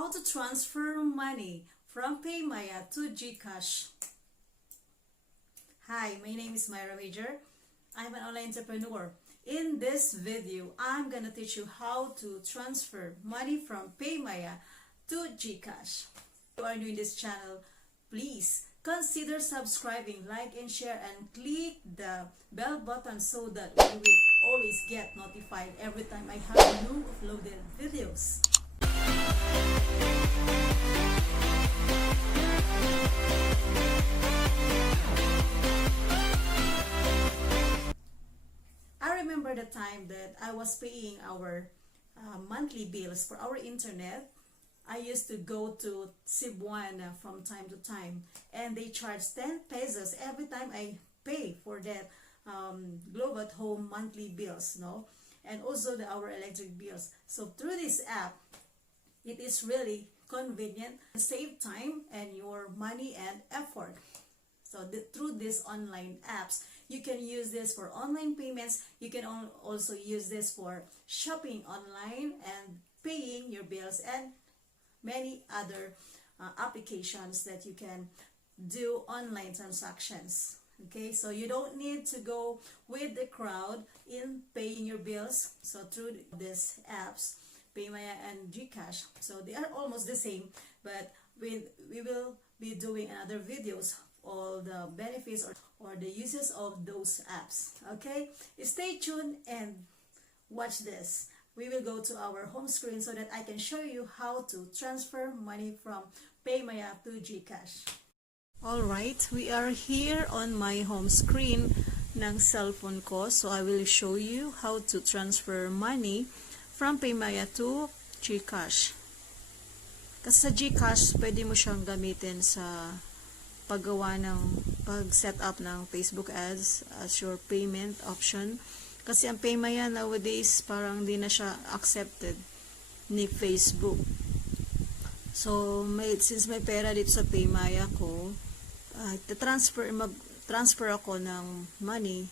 How to transfer money from Paymaya to Gcash. Hi, my name is Myra. I'm an online entrepreneur. In this video, I'm gonna teach you how to transfer money from Paymaya to Gcash. If you are new in this channel, please consider subscribing, like and share, and click the bell button so that you will always get notified every time I have new uploaded videos. I remember the time that I was paying our monthly bills for our internet. I used to go to Cebuana from time to time, and they charge 10 pesos every time I pay for that Globe at Home monthly bills, no? And also our electric bills. So through this app, it is really convenient, save time and your money and effort. So through these online apps, you can use this for online payments. You can also use this for shopping online and paying your bills and many other applications that you can do online transactions. Okay, so you don't need to go with the crowd in paying your bills. So through these apps, Paymaya and Gcash, so they are almost the same, but we will be doing another videos all the benefits or the uses of those apps. Okay, stay tuned and watch this. We will go to our home screen so that I can show you how to transfer money from Paymaya to Gcash. Alright, we are here on my home screen ng cellphone ko. So I will show you how to transfer money from Paymaya to Gcash. Kasi sa Gcash, pwede mo siyang gamitin sa paggawa ng pag-set up ng Facebook ads as your payment option. Kasi ang Paymaya nowadays parang di na siya accepted ni Facebook. So since may pera dito sa Paymaya ko, mag-transfer ako ng money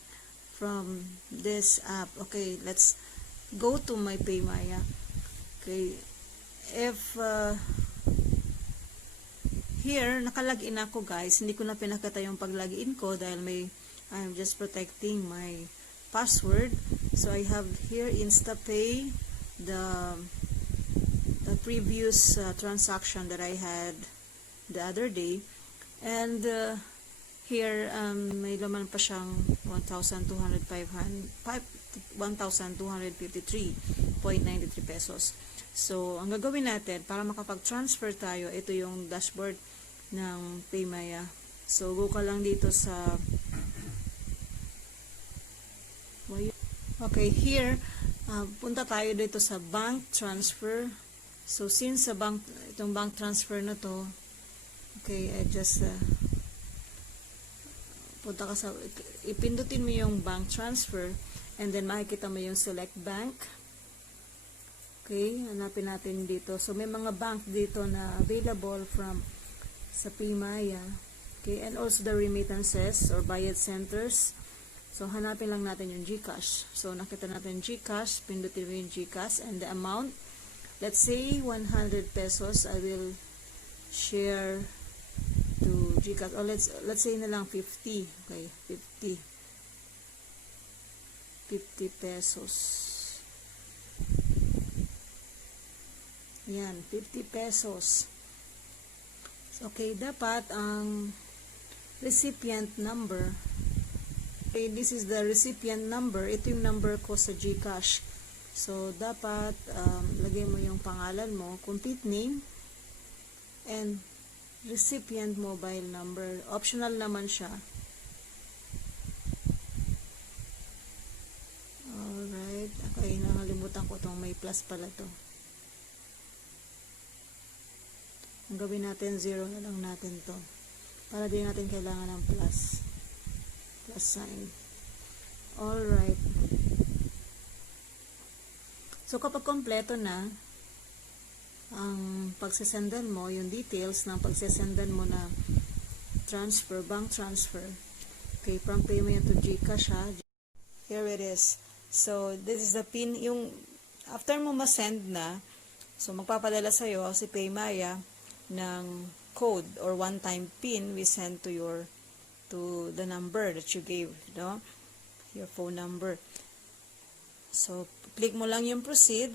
from this app. Okay, let's go to my Paymaya. Okay, if here, nakalagin ako guys. Hindi ko na pinakita yung paglagin ko dahil I'm just protecting my password. So I have here InstaPay, the previous transaction that I had the other day. And here, may laman pa siyang 1,253.93 pesos. So, ang gagawin natin, para makapag-transfer tayo, ito yung dashboard ng Paymaya. So, go ka lang dito sa okay, here, punta tayo dito sa bank transfer. So, since itong bank transfer na to, okay, I just punta ka sa, ipindutin mo yung bank transfer and then makikita mo yung select bank. Okay, hanapin natin dito. So, may mga bank dito na available sa Paymaya. Okay, and also the remittances or bayad centers. So, hanapin lang natin yung Gcash. So, nakita natin Gcash, pindutin mo yung Gcash and the amount. Let's say 100 pesos. I will share to Gcash. Or let's say na lang 50. Okay, 50 pesos. Yan, 50 pesos. Okay, dapat ang recipient number. Okay, this is the recipient number. Ito yung number ko sa Gcash. So, dapat lagay mo yung pangalan mo, complete name, and recipient mobile number. Optional naman siya. Alright. Okay, nakalimutan ko itong may plus pala to. Ang gawin natin, 0 na lang natin to. Para di natin kailangan ng plus sign. Alright. So, kapag kompleto na ang pagsesendan mo, yung details ng pagsesendan mo na transfer, bank transfer. Okay, from Paymaya to Gcash ha. Here it is. So, this is the pin. Yung, after mo ma-send na, So, magpapadala sa'yo si Paymaya ng code or one-time PIN we send to the number that you gave, no? Your phone number. So, click mo lang yung proceed.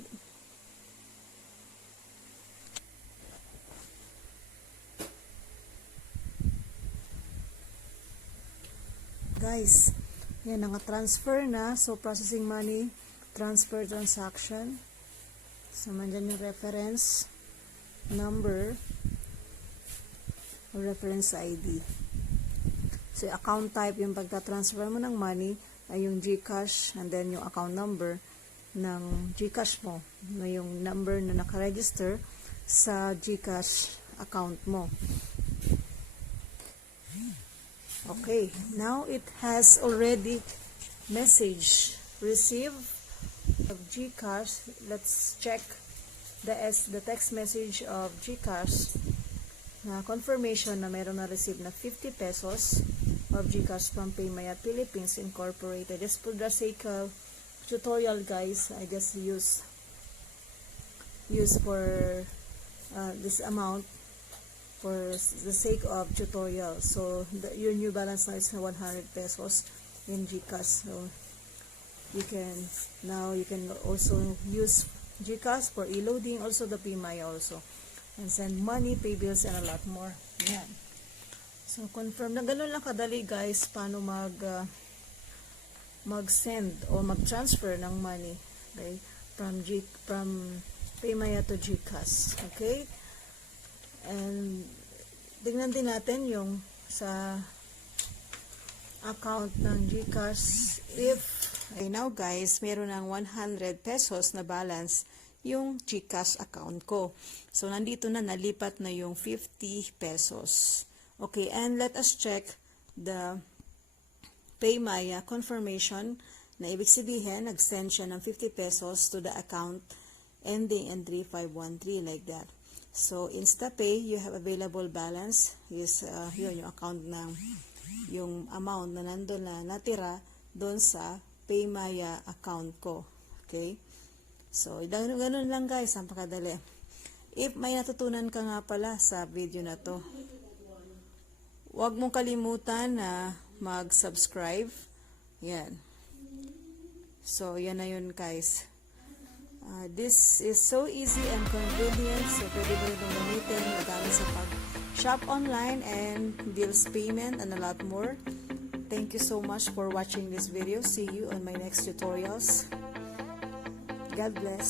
Guys, yan, naka-transfer na. So, processing money, transfer transaction. So, mandyan yung reference number or reference ID. So, account type, yung pagka-transfer mo ng money, ay yung Gcash, and then yung account number ng Gcash mo, na yung number na nakaregister sa Gcash account mo. Okay, now it has already message received of Gcash. Let's check the text message of Gcash na confirmation na meron na receive na 50 pesos of Gcash from Paymaya Philippines Incorporated. Just for the sake of tutorial, guys, I just use for this amount for the sake of tutorial. So your new balance now is 100 pesos in Gcash. So you can also use Gcash for eloading, also the Paymaya also, and send money, pay bills, and a lot more. Yan. So confirm na ganun lang kadali, guys, paano mag-send o mag-transfer ng money, okay, from Paymaya to Gcash. Okay? And tingnan din natin yung sa account ng Gcash if okay, now guys, meron ng 100 pesos na balance yung Gcash account ko. So nandito na, nalipat na yung 50 pesos. Okay, and let us check the Paymaya confirmation na ibig sabihin nag-send siya ng 50 pesos to the account ending in 3513, like that. So, InstaPay, you have available balance is yun, yung account ng yung amount na nandun na natira doon sa Paymaya account ko. Okay? So, ganun lang, guys, ang pakadali. If may natutunan ka nga pala sa video na to, huwag mong kalimutan na mag-subscribe. Yan. So, yan na yun, guys. This is so easy and convenient. So, pwede mo rin gamitin madami sa pag-shop online and bills payment and a lot more. Thank you so much for watching this video. See you on my next tutorials. God bless.